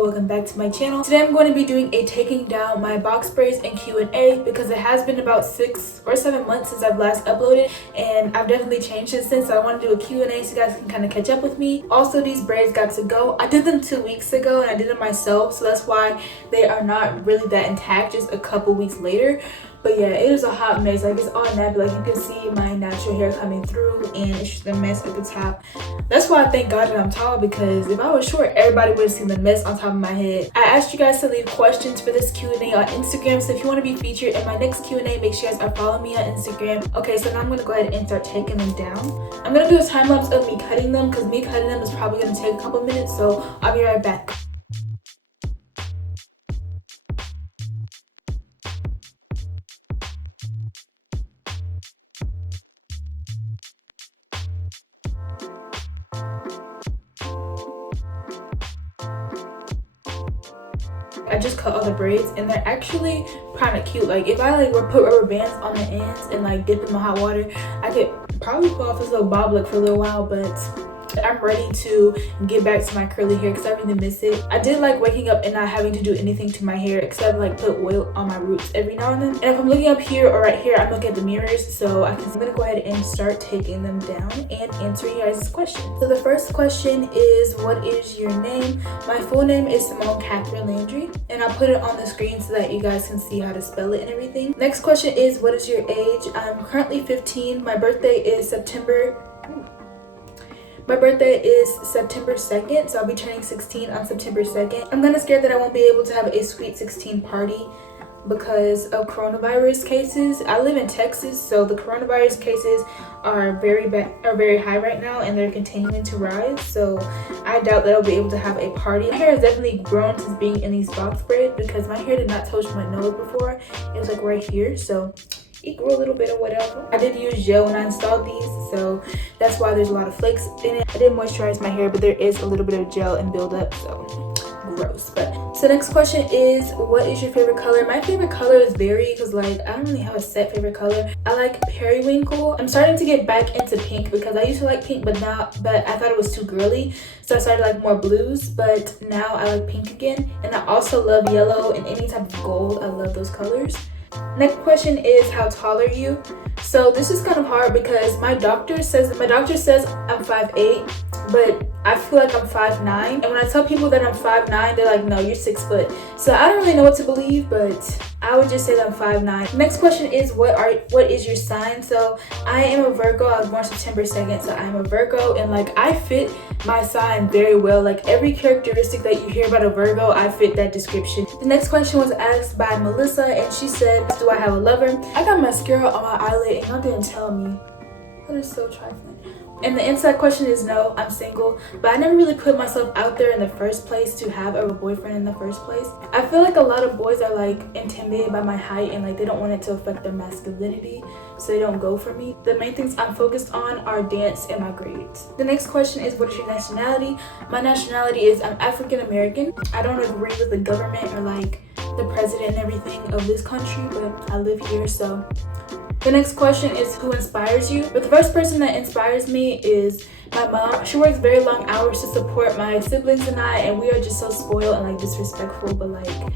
y'all, welcome back to my channel. Today I'm going to be doing a taking down my box braids and Q&A because it has been about 6 or 7 months since I've last uploaded, and I've definitely changed it since. So I want to do a Q&A so you guys can kind of catch up with me. Also, these braids got to go. I did them 2 weeks ago and I did them myself, so that's why they are not really that intact just a couple weeks later. But yeah, it is a hot mess. Like, it's all nappy. Like, you can see my natural hair coming through and it's just a mess at the top. That's why I thank God that I'm tall, because if I was short, everybody would have seen the mess on top of my head. I asked you guys to leave questions for this Q&A on Instagram, so if you want to be featured in my next Q&A, make sure you guys are following me on Instagram. Okay, so now I'm going to go ahead and start taking them down. I'm going to do a time lapse of me cutting them, because me cutting them is probably going to take a couple minutes, so I'll be right back. I just cut all the braids and they're actually kind of cute. Like, if I put rubber bands on the ends and like dip them in hot water, I could probably pull off this little bob look for a little while, but I'm ready to get back to my curly hair because I really miss it. I did like waking up and not having to do anything to my hair except like put oil on my roots every now and then. And if I'm looking up here or right here, I'm looking at the mirrors, so I'm gonna go ahead and start taking them down and answer you guys' questions. So the first question is, what is your name? My full name is Simone Catherine Landry, and I'll put it on the screen so that you guys can see how to spell it and everything. Next question is, what is your age? I'm currently 15. My birthday is September 2nd, so I'll be turning 16 on September 2nd. I'm kind of scared that I won't be able to have a sweet 16 party because of coronavirus cases. I live in Texas, so the coronavirus cases are very high right now, and they're continuing to rise. So I doubt that I'll be able to have a party. My hair has definitely grown since being in these box braids because my hair did not touch my nose before. It was like right here, so it grew a little bit or whatever. I did use gel when I installed these, so that's why there's a lot of flakes in it. I did moisturize my hair, but there is a little bit of gel and buildup, so gross. But so next question is, what is your favorite color? My favorite color is berry, because like I don't really have a set favorite color. I like periwinkle. I'm starting to get back into pink because I used to like pink, but I thought it was too girly, so I started like more blues, but now I like pink again. And I also love yellow and any type of gold. I love those colors. Next question is, how tall are you? So this is kind of hard because my doctor says I'm 5'8", but I feel like I'm 5'9", and when I tell people that I'm 5'9", they're like, no, you're 6 foot. So I don't really know what to believe, but I would just say that I'm 5'9". Next question is, what is your sign? So I am a Virgo. I was born September 2nd, so I'm a Virgo, and like I fit my sign very well. Like every characteristic that you hear about a Virgo, I fit that description. The next question was asked by Melissa, and she said, do I have a lover? I got mascara on my eyelid and y'all didn't tell me. That is so trifling. And the answer to that question is no, I'm single, but I never really put myself out there in the first place to have a boyfriend in the first place. I feel like a lot of boys are like intimidated by my height and like they don't want it to affect their masculinity, so they don't go for me. The main things I'm focused on are dance and my grades. The next question is, what is your nationality? My nationality is I'm African American. I don't agree with the government or like the president and everything of this country, but I live here, so. The next question is, who inspires you? But the first person that inspires me is my mom. She works very long hours to support my siblings and I, and we are just so spoiled and like disrespectful, but like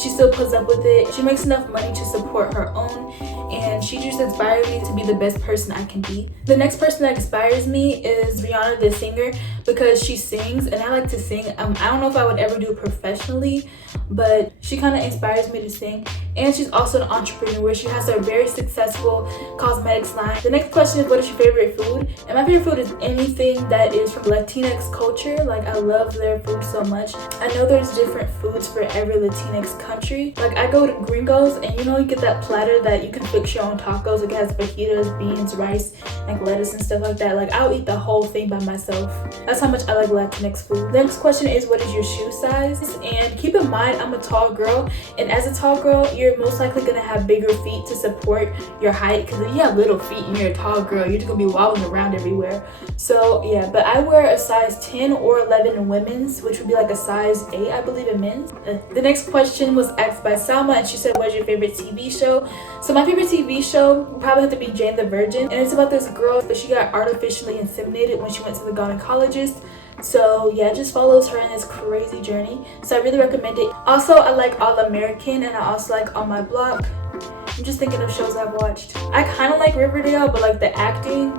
she still puts up with it. She makes enough money to support her own, and she just inspires me to be the best person I can be. The next person that inspires me is Rihanna, the singer, because she sings and I like to sing. I don't know if I would ever do it professionally, but she kind of inspires me to sing. And she's also an entrepreneur where she has a very successful cosmetics line. The next question is, what is your favorite food? And my favorite food is anything that is from Latinx culture. Like, I love their food so much. I know there's different foods for every Latinx country. Like, I go to Gringos and you get that platter that you can fix your own tacos. It has fajitas, beans, rice, like lettuce and stuff like that. Like, I'll eat the whole thing by myself. That's how much I like Latinx food. The next question is, what is your shoe size? And keep in mind, I'm a tall girl, and as a tall girl, you're most likely gonna have bigger feet to support your height, because if you have little feet and you're a tall girl, you're just gonna be wobbling around everywhere. So yeah, but I wear a size 10 or 11 in women's, which would be like a size 8, I believe, in men's. The next question was asked by Salma, and she said, what's your favorite TV show? So my favorite TV show would probably have to be Jane the Virgin, and it's about this girl, but she got artificially inseminated when she went to the gynecologist. So yeah, it just follows her in this crazy journey. So I really recommend it. Also, I like All American, and I also like On My Block. I'm just thinking of shows I've watched. I kind of like Riverdale, but like the acting,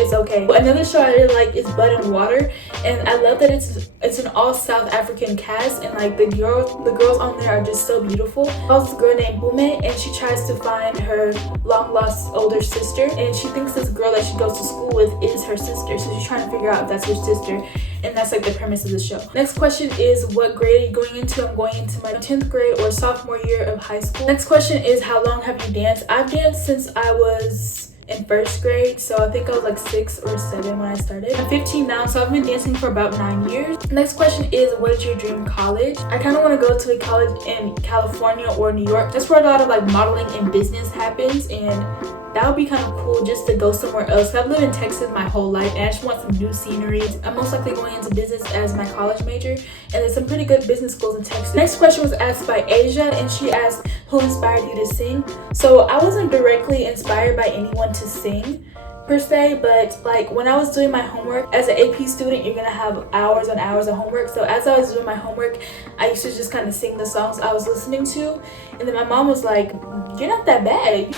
it's okay. Another show I really like is Blood and Water, and I love that it's an all South African cast, and like the girls on there are just so beautiful. Also, this girl named Bume, and she tries to find her long lost older sister, and she thinks this girl that she goes to school with is her sister, so she's trying to figure out if that's her sister. And that's like the premise of the show. Next question is, what grade are you going into? I'm going into my 10th grade or sophomore year of high school. Next question is, how long have you danced? I've danced since I was in 1st grade, so I think I was like 6 or 7 when I started. I'm 15 now, so I've been dancing for about 9 years. Next question is, what is your dream college? I kind of want to go to a college in California or New York. That's where a lot of like modeling and business happens, and that would be kind of cool just to go somewhere else. I've lived in Texas my whole life, and I just want some new scenery. I'm most likely going into business as my college major, and there's some pretty good business schools in Texas. Next question was asked by Asia, and she asked, who inspired you to sing? So I wasn't directly inspired by anyone to sing per se, but like when I was doing my homework as an AP student, you're gonna have hours and hours of homework. So as I was doing my homework, I used to just kind of sing the songs I was listening to, and then my mom was like, you're not that bad.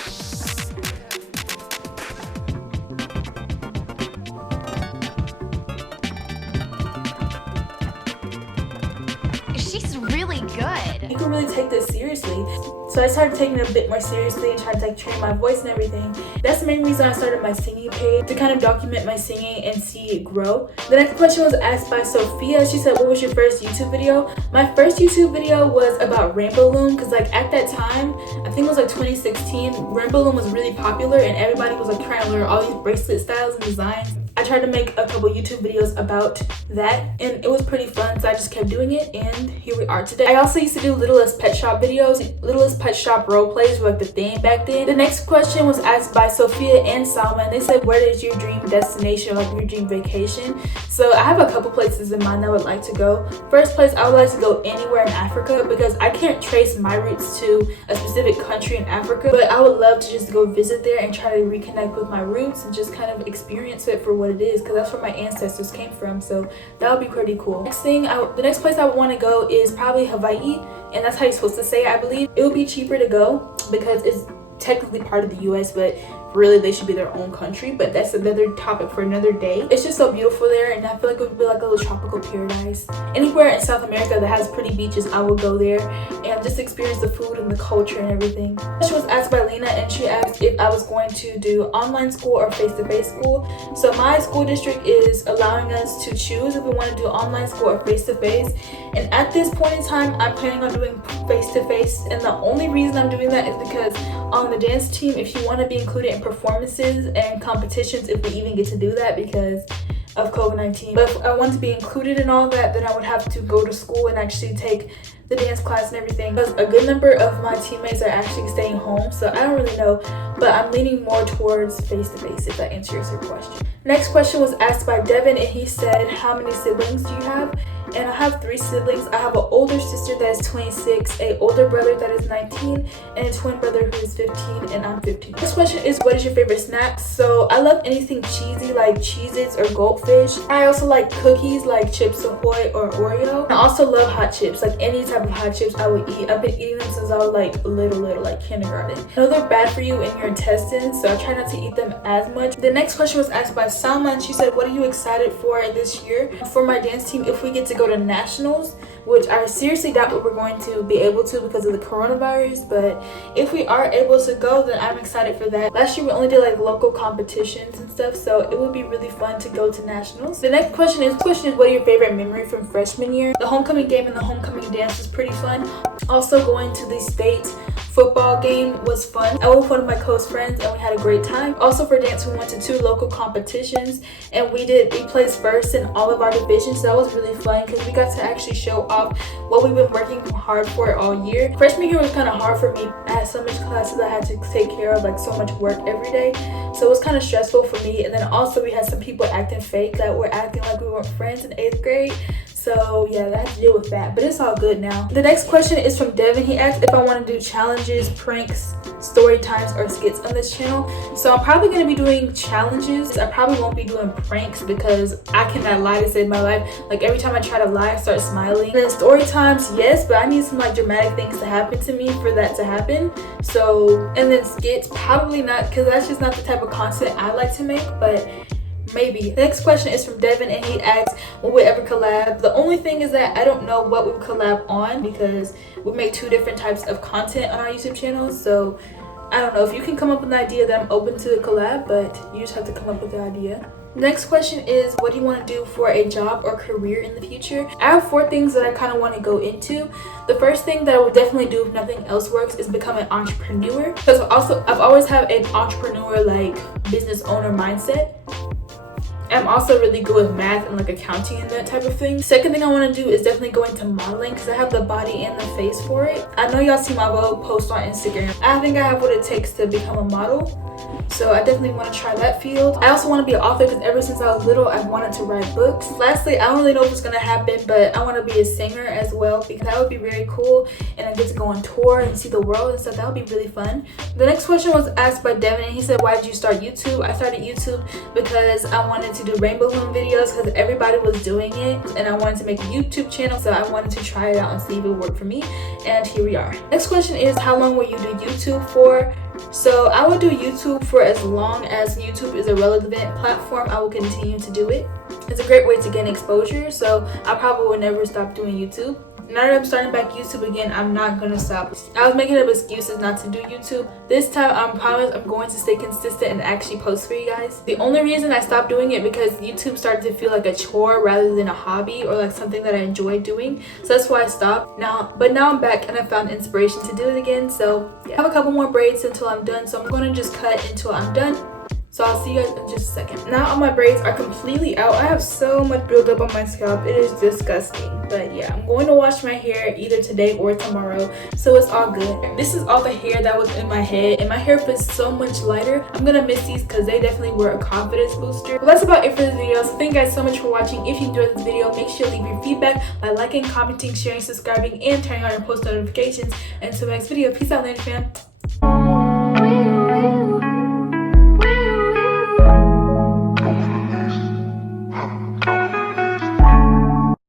She's really good. You can really take this seriously. So I started taking it a bit more seriously and trying to like train my voice and everything. That's the main reason I started my singing page, to kind of document my singing and see it grow. The next question was asked by Sophia. She said, what was your first YouTube video? My first YouTube video was about Rainbow Loom, because like at that time, I think it was like 2016, Rainbow Loom was really popular and everybody was like trying to learn all these bracelet styles and designs. I tried to make a couple YouTube videos about that, and it was pretty fun, so I just kept doing it, and here we are today. I also used to do Littlest Pet Shop videos. Littlest Pet Shop role plays were like the thing back then. The next question was asked by Sophia and Salma, and they said, where is your dream destination, like your dream vacation? So I have a couple places in mind I would like to go. First place, I would like to go anywhere in Africa, because I can't trace my roots to a specific country in Africa, but I would love to just go visit there and try to reconnect with my roots and just kind of experience it for what it is, because that's where my ancestors came from. So that would be pretty cool. The next place I would want to go is probably Hawaii, and that's how you're supposed to say it, I believe. It would be cheaper to go because it's technically part of the US, but really they should be their own country, but that's another topic for another day. It's just so beautiful there, and I feel like it would be like a little tropical paradise. Anywhere in South America that has pretty beaches, I will go there and just experience the food and the culture and everything. She was asked by Lena, and she asked if I was going to do online school or face-to-face school. So my school district is allowing us to choose if we want to do online school or face-to-face, and at this point in time, I'm planning on doing face-to-face, and the only reason I'm doing that is because on the dance team, if you want to be included in performances and competitions, if we even get to do that because of COVID-19. But if I want to be included in all that, then I would have to go to school and actually take the dance class and everything, because a good number of my teammates are actually staying home, so I don't really know, but I'm leaning more towards face-to-face, if that answers your question. Next question was asked by Devin, and he said, how many siblings do you have? And I have 3 siblings. I have an older sister that is 26, an older brother that is 19, and a twin brother who is 15, and I'm 15. This question is, what is your favorite snack? So I love anything cheesy like Cheez-Its or Goldfish. I also like cookies like Chips Ahoy or Oreo. I also love hot chips, like any type of hot chips I would eat. I've been eating them since I was like little, like kindergarten. I know they're bad for you in your intestines, so I try not to eat them as much. The next question was asked by Salma, and she said, what are you excited for this year? For my dance team, if we get to go to nationals, which I seriously doubt that we're going to be able to because of the coronavirus, but if we are able to go, then I'm excited for that. Last year we only did like local competitions and stuff, so it would be really fun to go to nationals. The next question is what are your favorite memory from freshman year? The homecoming game and the homecoming dance was pretty fun. Also going to the state football game was fun. I went with one of my close friends and we had a great time. Also for dance, we went to 2 local competitions and we placed first in all of our divisions, so that was really fun because we got to actually show off what we've been working hard for all year. Freshman year was kind of hard for me. I had so much classes I had to take care of, like so much work every day, so it was kind of stressful for me. And then also we had some people acting fake, that were acting like we weren't friends in 8th grade. So yeah, I have to deal with that, but it's all good now. The next question is from Devin. He asked if I want to do challenges, pranks, story times, or skits on this channel. So I'm probably going to be doing challenges. I probably won't be doing pranks because I cannot lie to save my life. Like every time I try to lie, I start smiling. And then story times, yes, but I need some like dramatic things to happen to me for that to happen. So, and then skits, probably not, because that's just not the type of content I like to make, but maybe. The next question is from Devin, and he asks, will we ever collab? The only thing is that I don't know what we would collab on because we make 2 different types of content on our YouTube channel. So I don't know. If you can come up with an idea, then I'm open to a collab, but you just have to come up with the idea. Next question is, what do you want to do for a job or career in the future? I have 4 things that I kind of want to go into. The first thing that I would definitely do if nothing else works is become an entrepreneur, because I've always had an entrepreneur, like business owner mindset. I'm also really good with math and like accounting and that type of thing. Second thing I want to do is definitely go into modeling because I have the body and the face for it. I know y'all see my Vogue post on Instagram. I think I have what it takes to become a model. So I definitely want to try that field. I also want to be an author because ever since I was little, I've wanted to write books. Lastly, I don't really know if it's going to happen, but I want to be a singer as well because that would be very cool. And I get to go on tour and see the world and stuff. That would be really fun. The next question was asked by Devin, and he said, why did you start YouTube? I started YouTube because I wanted to do rainbow balloon videos because everybody was doing it. And I wanted to make a YouTube channel, so I wanted to try it out and see if it worked for me. And here we are. Next question is, how long will you do YouTube for? So I will do YouTube for as long as YouTube is a relevant platform. I will continue to do it. It's a great way to gain exposure, so I probably will never stop doing YouTube. Now that I'm starting back YouTube again, I'm not gonna stop. I was making up excuses not to do YouTube. This time, I promise I'm going to stay consistent and actually post for you guys. The only reason I stopped doing it because YouTube started to feel like a chore rather than a hobby or like something that I enjoy doing. So that's why I stopped. Now I'm back and I found inspiration to do it again. So yeah. I have a couple more braids until I'm done. So I'm gonna just cut until I'm done. So I'll see you guys in just a second. Now all my braids are completely out. I have so much buildup on my scalp. It is disgusting. But yeah, I'm going to wash my hair either today or tomorrow. So it's all good. This is all the hair that was in my head. And my hair feels so much lighter. I'm going to miss these because they definitely were a confidence booster. Well, that's about it for this video. So thank you guys so much for watching. If you enjoyed this video, make sure to leave your feedback by liking, commenting, sharing, subscribing, and turning on your post notifications. And until the next video, peace out, Land fam.